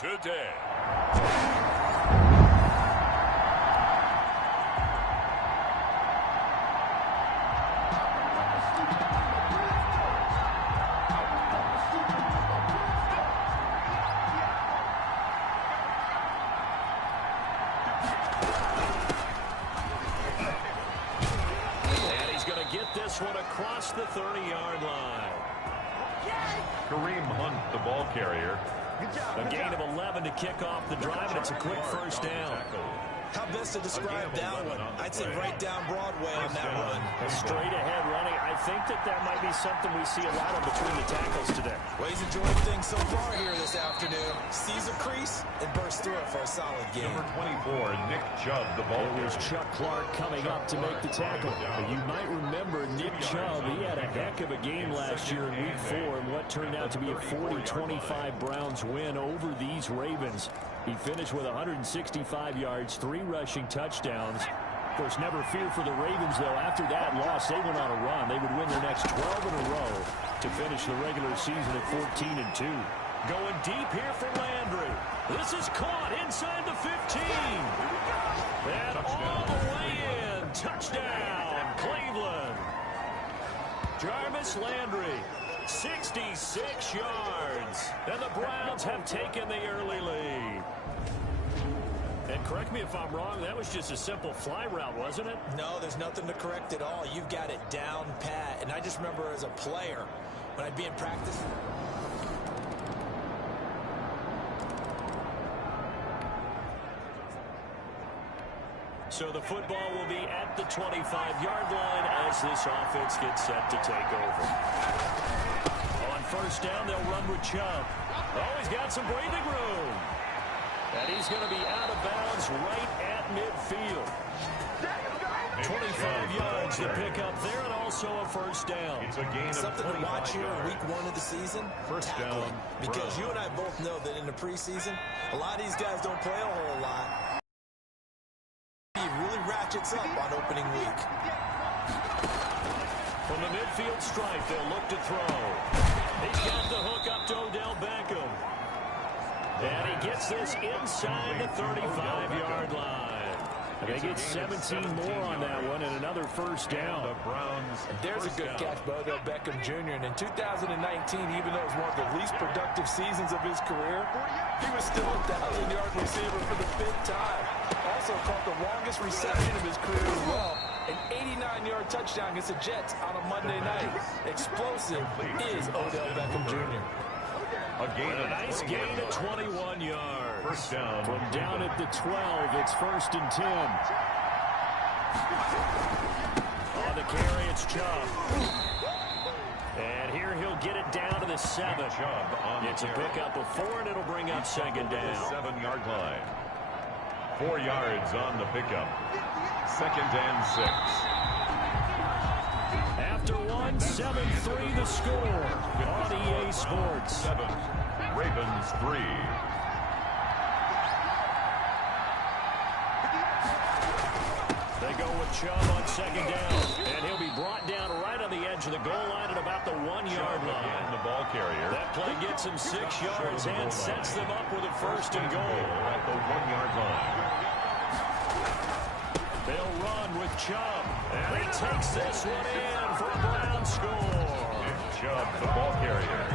today. One across the 30-yard line. Kareem Hunt, the ball carrier. A gain of 11 to kick off the drive, and it's a quick first down. How best to describe that one? I'd say right down Broadway on that run. Straight ahead running. I think that might be something we see a lot of between the tackles today. Well, he's enjoying things so far here this afternoon. Sees a crease and bursts through it for a solid game. Number 24, Nick Chubb, the ball carrier. It was Chuck Clark coming up to make the tackle. You might remember Nick Chubb. He had a heck of a game last year in Week 4 in what turned out to be a 40-25 Browns win over these Ravens. He finished with 165 yards, 3 rushing touchdowns. Of course, never fear for the Ravens, though. After that loss, they went on a run. They would win their next 12 in a row to finish the regular season at 14-2. Going deep here for Landry. This is caught inside the 15. And all the way in. Touchdown, Cleveland. Jarvis Landry, 66 yards. And the Browns have taken the early lead. And correct me if I'm wrong, that was just a simple fly route, wasn't it? No, there's nothing to correct at all. You've got it down pat. And I just remember as a player, when I'd be in practice. So the football will be at the 25-yard line as this offense gets set to take over. On first down, they'll run with Chubb. Oh, he's got some breathing room. And he's going to be out of bounds right at midfield. 25 yards to pick up there, and also a first down. It's a gain of something to watch here in Week 1 of the season. First down. Because you and I both know that in the preseason, a lot of these guys don't play a whole lot. He really ratchets up on opening week. From the midfield stripe, they'll look to throw. He's got the hook up to Odell Beckham. And he gets this inside the 35-yard line. They get 17 more on that one and another first down. The Browns. There's a good catch by Odell Beckham Jr. And in 2019, even though it was one of the least productive seasons of his career, he was still a 1,000-yard receiver for the 5th time. Also caught the longest reception of his career as well. An 89-yard touchdown against the Jets on a Monday night. Explosive is Odell Beckham Jr. A nice gain of 21 yards. First down. From down at the 12, it's 1st and 10. On the carry, it's Chubb. And here he'll get it down to the 7. It's a pickup of 4, and it'll bring up second down. 7-yard line. 4 yards on the pickup. 2nd and 6. After 1, 7-3 the score on EA Sports. 7, Ravens 3. They go with Chubb on second down, and he'll be brought down right on the edge of the goal line at about the 1-yard line. The ball carrier. That play gets him 6 yards and sets them up with a 1st and goal at the 1-yard line. They'll run with Chubb, and he takes this one in for a Brown score. Chubb, the ball carrier.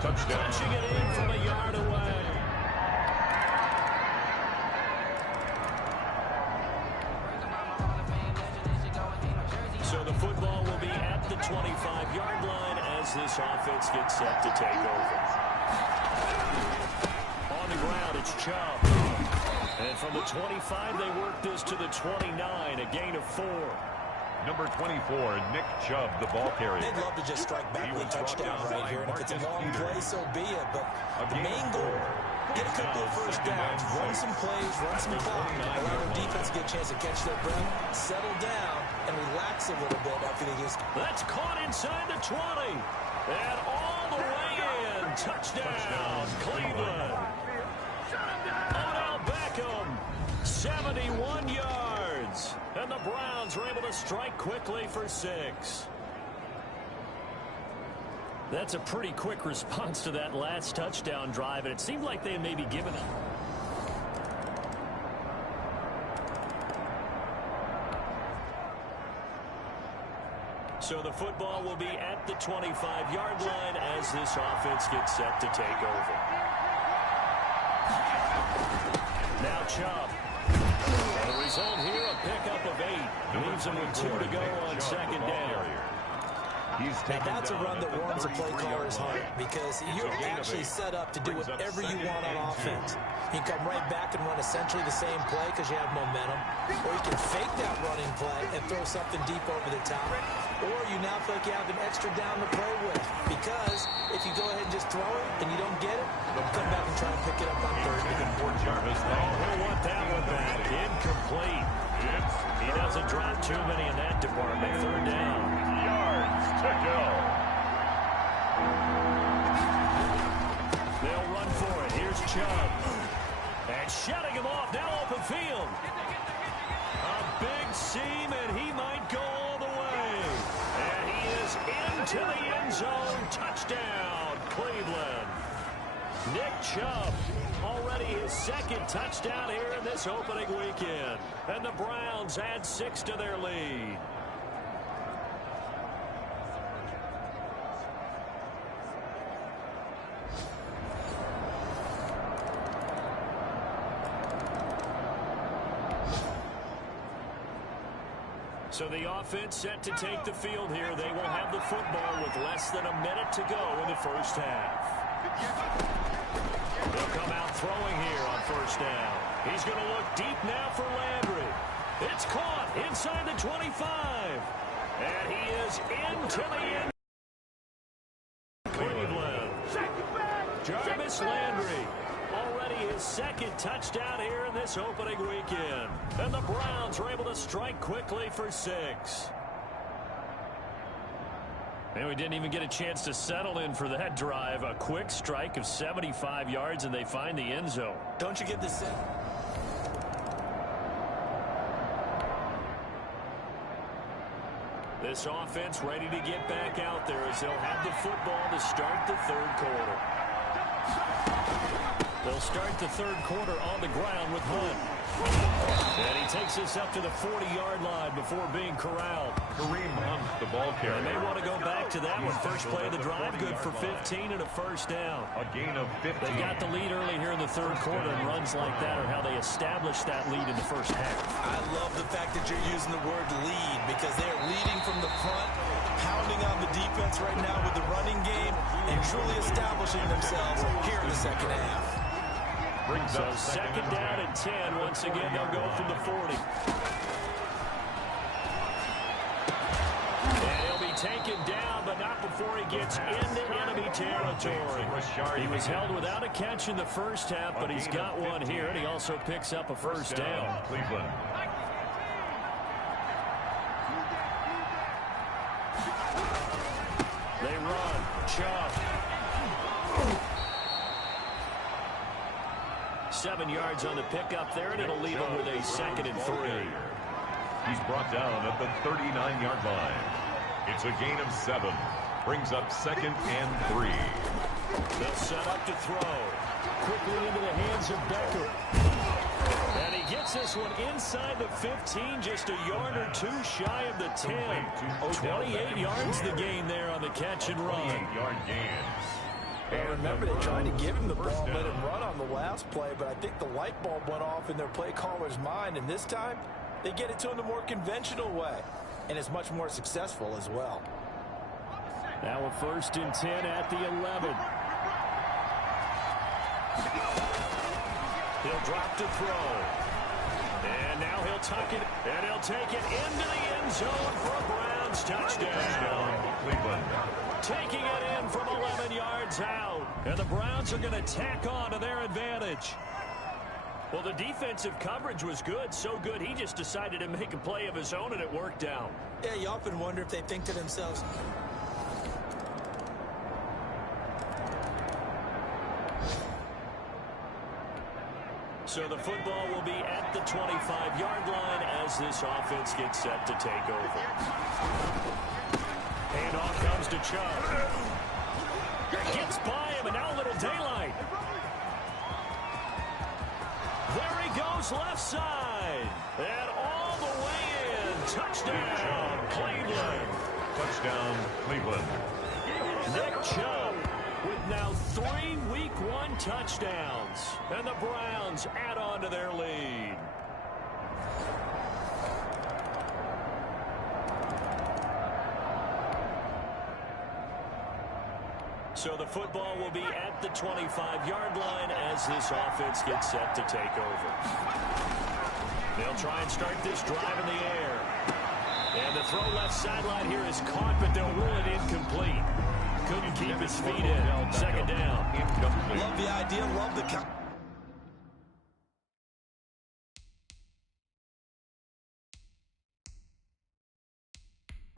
Touchdown. Punching it in from a yard away. So the football will be at the 25-yard line as this offense gets set to take over. On the ground, it's Chubb. And from the 25, they work this to the 29, a gain of 4. Number 24, Nick Chubb, the ball carrier. They'd love to just strike back with a touchdown right here. And if it's a long play, so be it. But the main goal, get a couple of first downs, run some plays, run some clock, allow their defense to get a chance to catch their breath, settle down, and relax a little bit after they just... That's caught inside the 20. And all the way in. Touchdown, Cleveland. Odell Beckham, 71 yards. And the Browns are able to strike quickly for 6. That's a pretty quick response to that last touchdown drive, and it seemed like they may be giving up. So the football will be at the 25-yard line as this offense gets set to take over. Now Chubb. The result here, a pickup of 8. Leaves him with 2 to go on second down. Now that's a run that warms a play caller's heart because you're actually set up to do whatever you want on offense. You can come right back and run essentially the same play because you have momentum, or you can fake that running play and throw something deep over the top, or you now feel like you have an extra down to play with because if you go ahead and just throw it and you don't get it, come back and try and pick it up on third down. He'll want that one back. Incomplete. He doesn't drop too many in that department. Third down. Yards to go. They'll run for it. Here's Chubb. And shutting him off. Now open field. A big seam, and he might go all the way. And he is into the end zone. Touchdown, Cleveland. Nick Chubb, already his second touchdown here in this opening weekend. And the Browns add 6 to their lead. So the offense set to take the field here. They will have the football with less than a minute to go in the first half. They'll come out throwing here on first down. He's going to look deep now for Landry. It's caught inside the 25. And he is into the end. Cleveland. Jarvis Landry. Already his second touchdown here in this opening weekend. And the Browns are able to strike quickly for 6. And we didn't even get a chance to settle in for that drive. A quick strike of 75 yards, and they find the end zone. Don't you get the set? This offense ready to get back out there as they'll have the football to start the third quarter. They'll start the third quarter on the ground with Hunt. And he takes this up to the 40-yard line before being corralled. Kareem Hunt, the ball carrier. And they want to go back to that one. First play of the drive, good for 15 and a first down. A gain of 15. They got the lead early here in the third quarter, and runs like that are how they establish that lead in the first half. I love the fact that you're using the word lead because they're leading from the front, pounding on the defense right now with the running game, and truly establishing themselves here in the second half. So second down and 10. Once again, they'll go from the 40. And he'll be taken down, but not before he gets into enemy territory. He was held without a catch in the first half, but he's got one here, and he also picks up a first down. Cleveland. They run. Chubb. 7 yards on the pickup there, and it'll leave him with a 2nd and 3. He's brought down at the 39-yard line. It's a gain of 7. Brings up 2nd and 3. They'll set up to throw. Quickly into the hands of Becker. And he gets this one inside the 15, just a yard or 2 shy of the 10. 28 yards the gain there on the catch and run. 28-yard gains. And remember, they tried to give him the ball and let him run on the last play, but I think the light bulb went off in their play caller's mind, and this time they get it to him the more conventional way, and it's much more successful as well. Now a 1st and 10 at the 11. He'll drop to throw. And now he'll tuck it, and he'll take it into the end zone for a Browns touchdown. Cleveland. Taking it in from 11 yards out. And the Browns are going to tack on to their advantage. Well, the defensive coverage was good, so good he just decided to make a play of his own, and it worked out. Yeah, you often wonder if they think to themselves, so the football will be at the 25-yard line as this offense gets set to take over. Handoff comes to Chubb. Gets by him, and now a little daylight. There he goes, left side. And all the way in. Touchdown, Cleveland. Touchdown, Cleveland. Nick Chubb with now 3 Week 1 touchdowns. And the Browns add on to their lead. So the football will be at the 25-yard line as this offense gets set to take over. They'll try and start this drive in the air. And the throw left sideline here is caught, but they'll rule it incomplete. Couldn't keep his feet in. Second down. Incomplete. Love the idea, love the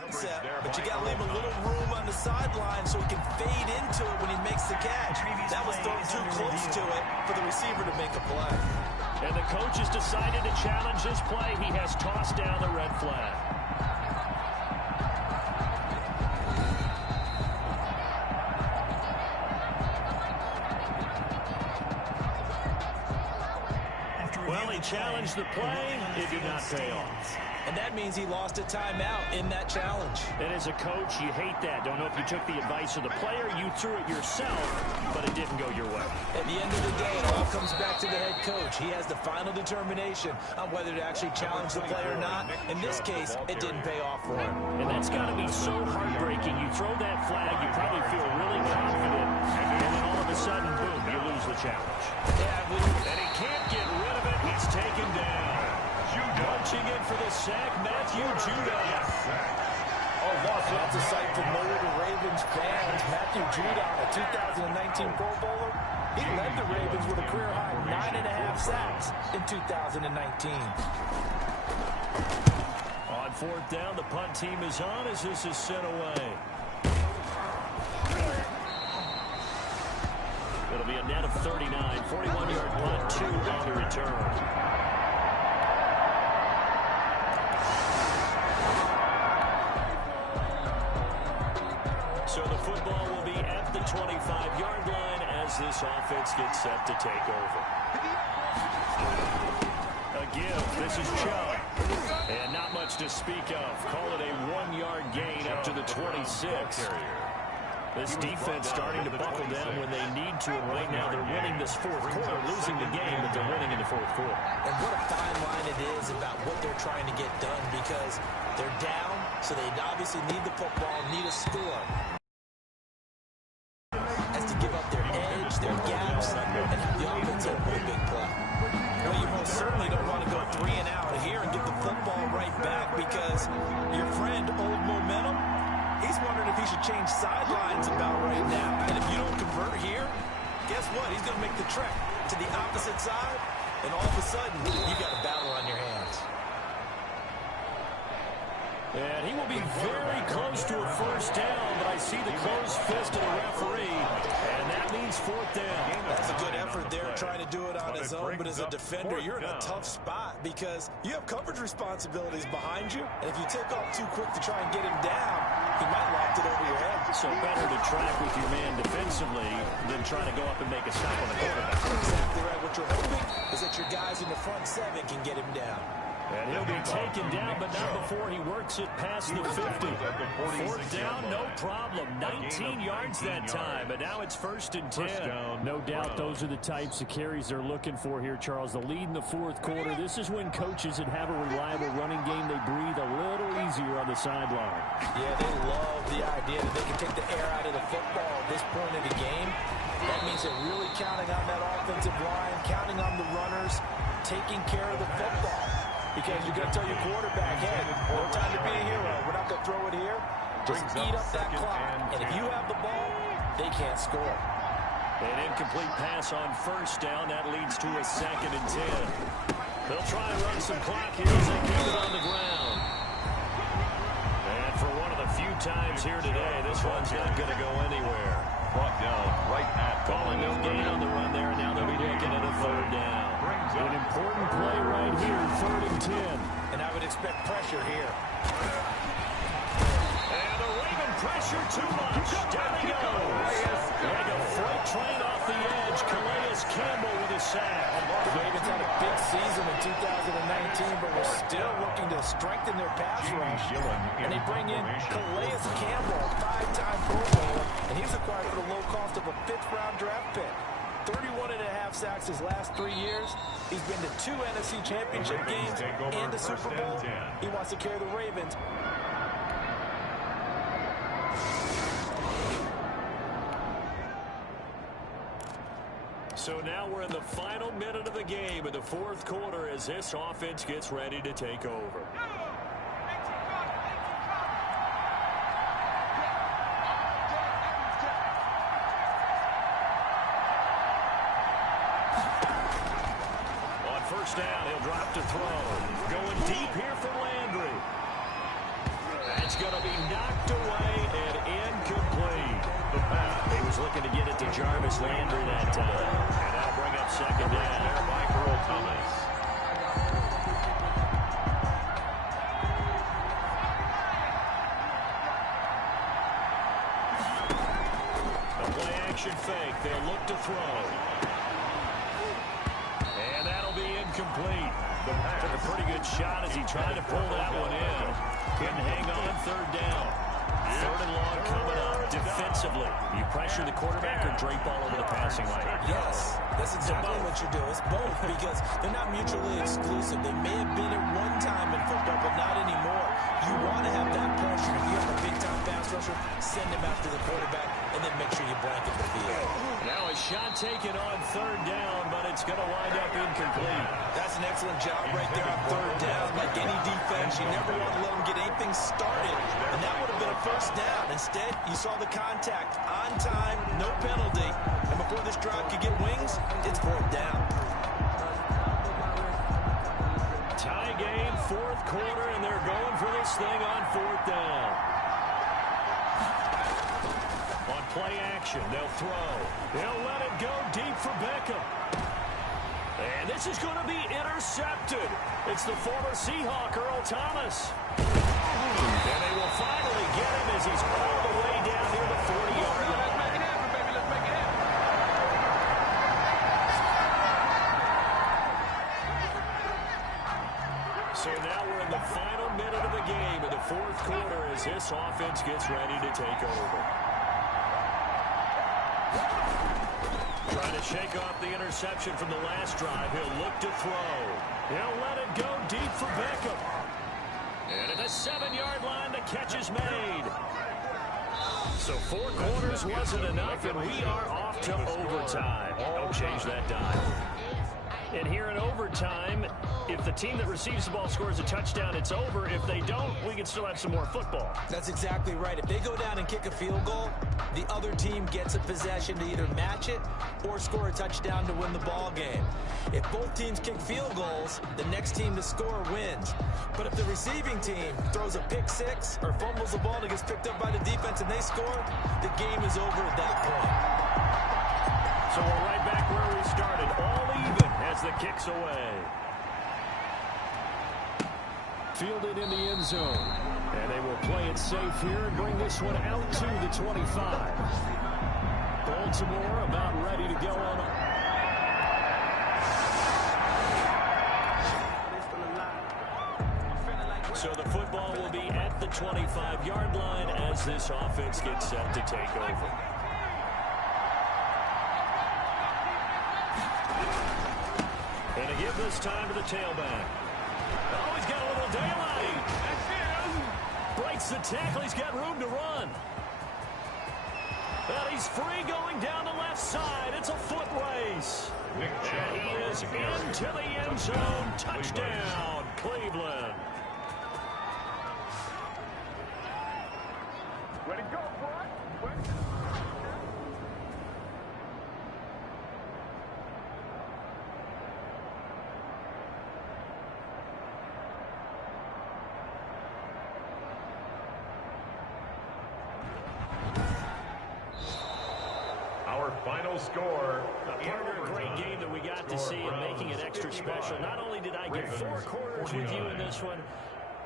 concept, but you got to leave a little room on the sideline so he can fade into it when he makes the catch. That was thrown too close to it for the receiver to make a play. And the coach has decided to challenge this play. He has tossed down the red flag. Well, he challenged the play. It did not pay off. And that means he lost a timeout in that challenge. And as a coach, you hate that. Don't know if you took the advice of the player, you threw it yourself, but it didn't go your way. At the end of the day, it all comes back to the head coach. He has the final determination on whether to actually challenge the play or not. In this case, it didn't pay off for him. And that's got to be so heartbreaking. You throw that flag, you probably feel really confident, and then all of a sudden, boom, you lose the challenge. Yeah, and he can't get rid of it. He's taken down. Punching in for the sack, Matthew Judon. That's a sight familiar to Ravens fans. Matthew Judon, a 2019 Pro Bowler. He led the Ravens with a career-high 9.5 sacks in 2019. On fourth down, the punt team is on as this is sent away. It'll be a net of 39. 41-yard punt, 2 on the return. So the football will be at the 25-yard line as this offense gets set to take over. A give. This is Chubb. And not much to speak of. Call it a 1-yard gain up to the 26. This defense starting to buckle down when they need to, and right now they're winning this fourth quarter, losing the game, but they're winning in the fourth quarter. And what a fine line it is about what they're trying to get done, because they're down, so they obviously need the football, need a score. Has to give up their edge, their gaps, and have the offense have one big play. Well, you most certainly don't want to go 3 and out here and get the football right back, because your friend, Old Momentum, he's wondering if he should change sidelines about right now. And if you don't convert here, guess what? He's going to make the trek to the opposite side, and all of a sudden, you've got a battle on your hands. And he will be very close to a first down, but I see the closed fist of the referee, and that means fourth down. That's a good effort there, trying to do it on his own, but as a defender, you're in a tough spot because you have coverage responsibilities behind you, and if you take off too quick to try and get him down, he might loft it over your head. So better to track with your man defensively than trying to go up and make a stop on the quarterback. Exactly right. What you're hoping is that your guys in the front 7 can get him down. And he'll be taken down, but not before he works it past the 50. Fourth down, no problem. 19 yards that time, but now it's 1st and 10. No doubt those are the types of carries they're looking for here, Charles. The lead in the fourth quarter. This is when coaches that have a reliable running game, they breathe a little easier on the sideline. Yeah, they love the idea that they can take the air out of the football at this point in the game. That means they're really counting on that offensive line, counting on the runners, taking care of the football. Because you're going to tell your quarterback, hey, no time to be a hero. We're not going to throw it here. Just eat up that clock. And if you have the ball, they can't score. An incomplete pass on first down. That leads to a 2nd and 10. They'll try and run some clock here as they keep it on the ground. And for one of the few times here today, this one's not going to go anywhere. Brought down right at calling no gain on the run there. Now they'll be looking at a 3rd down. An important play right here, 3rd and 10. And I would expect pressure here. And the Raven pressure pressure too much. Down he goes. Like a freight train off the edge. Calais Campbell with a sack. The Ravens had a big season in 2019, but we're still looking to strengthen their pass rush. And they bring in Calais Campbell, 5-time Pro Bowler, and he's acquired for the low cost of a 5th-round draft pick. 31.5 sacks his last 3 years. He's been to 2 NFC Championship games and a Super Bowl. He wants to carry the Ravens. So now we're in the final minute of the game in the 4th quarter as this offense gets ready to take over. On first down, he'll drop to throw. Going deep here for Landry. That's going to be knocked away and incomplete. The pass. He was looking to get it to Jarvis Landry that time. And that'll bring up second down. There by Earl Thomas. The play action fake. They'll look to throw. And that'll be incomplete. Took a pretty good shot as he tried to pull that one in. Couldn't hang on third down. 3rd and long coming up. Defensively, you pressure the quarterback or drape all over the passing lane? Yes, that's exactly what you do. It's both because they're not mutually exclusive. They may have been at one time in football, but not anymore. You want to have that pressure. If you have a big-time pass rusher, send him after the quarterback, and then make sure you blanket the field. Now a shot taken on 3rd down, but it's going to wind up incomplete. That's an excellent job right there on 3rd down. Like any defense, you never want to let them get anything started, and that would have been a first down. Instead, you saw the contact on time, no penalty, and before this drive could get wings, it's 4th down. Tie game, 4th quarter, and they're going for this thing on 4th down. On play action, they'll throw. They'll let it go deep for Beckham. And this is going to be intercepted. It's the former Seahawk, Earl Thomas. And they will finally get him as he's all the way down near the 40-yard line. Let's make it happen, baby. Let's make it happen. So now we're in the final minute of the game in the 4th quarter as this offense gets ready to take over. Trying to shake off the interception from the last drive. He'll look to throw. He'll let it go deep for Beckham. And at the 7-yard line, the catch is made. So 4 quarters wasn't enough, and we are off to overtime. Don't change that dial. And here in overtime, if the team that receives the ball scores a touchdown, it's over. If they don't, we can still have some more football. That's exactly right. If they go down and kick a field goal, the other team gets a possession to either match it or score a touchdown to win the ball game. If both teams kick field goals, the next team to score wins. But if the receiving team throws a pick six or fumbles the ball and it gets picked up by the defense and they score, the game is over at that point. So we're right back where we started, all even as the kick's away. Fielded in the end zone. And they will play it safe here and bring this one out to the 25. Baltimore about ready to go on. So the football will be at the 25-yard line as this offense gets set to take over. And to give this time to the tailback. Oh, he's got a little daylight. Breaks the tackle. He's got room to run. But he's free going down the left side. It's a foot race. And he is into the end zone. Touchdown, Cleveland. Ready to go, boy. Our final score. A great game that we got to see and making it extra special. Not only did I get 4 quarters with you in this one,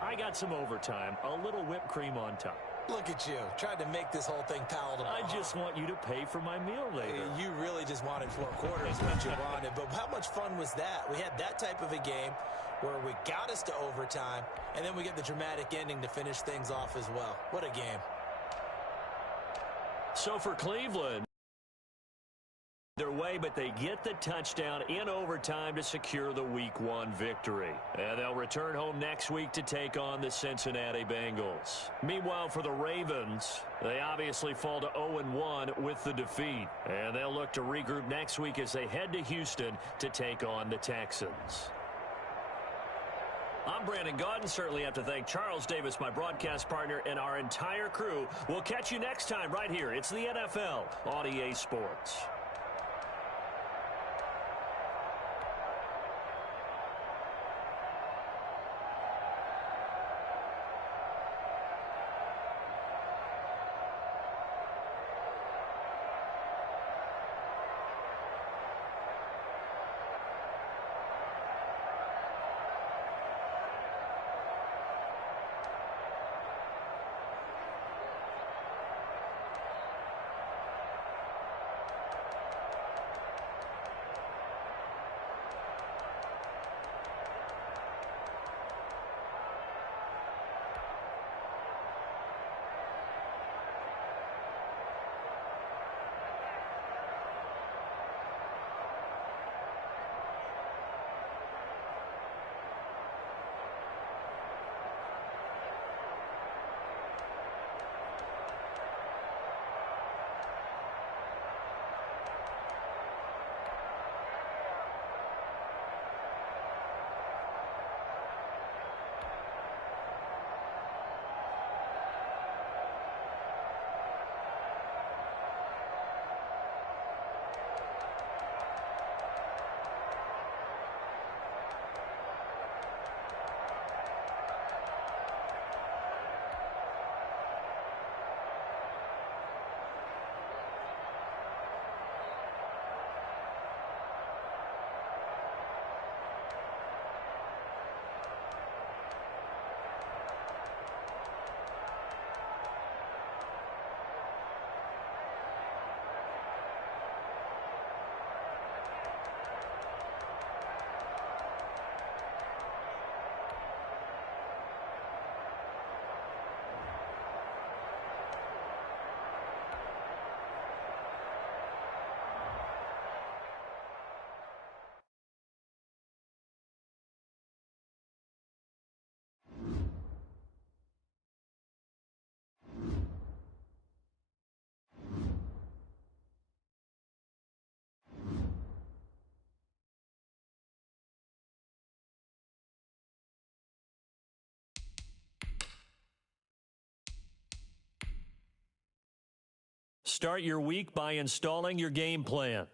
I got some overtime, a little whipped cream on top. Look at you, trying to make this whole thing palatable. I just want you to pay for my meal later. You really just wanted 4 quarters, what you wanted. But how much fun was that? We had that type of a game where we got us to overtime, and then we get the dramatic ending to finish things off as well. What a game. So for Cleveland, their way, but they get the touchdown in overtime to secure the Week 1 victory. And they'll return home next week to take on the Cincinnati Bengals. Meanwhile, for the Ravens, they obviously fall to 0-1 with the defeat. And they'll look to regroup next week as they head to Houston to take on the Texans. I'm Brandon Gaudin. Certainly have to thank Charles Davis, my broadcast partner, and our entire crew. We'll catch you next time right here. It's the NFL on EA Sports. Start your week by installing your game plan.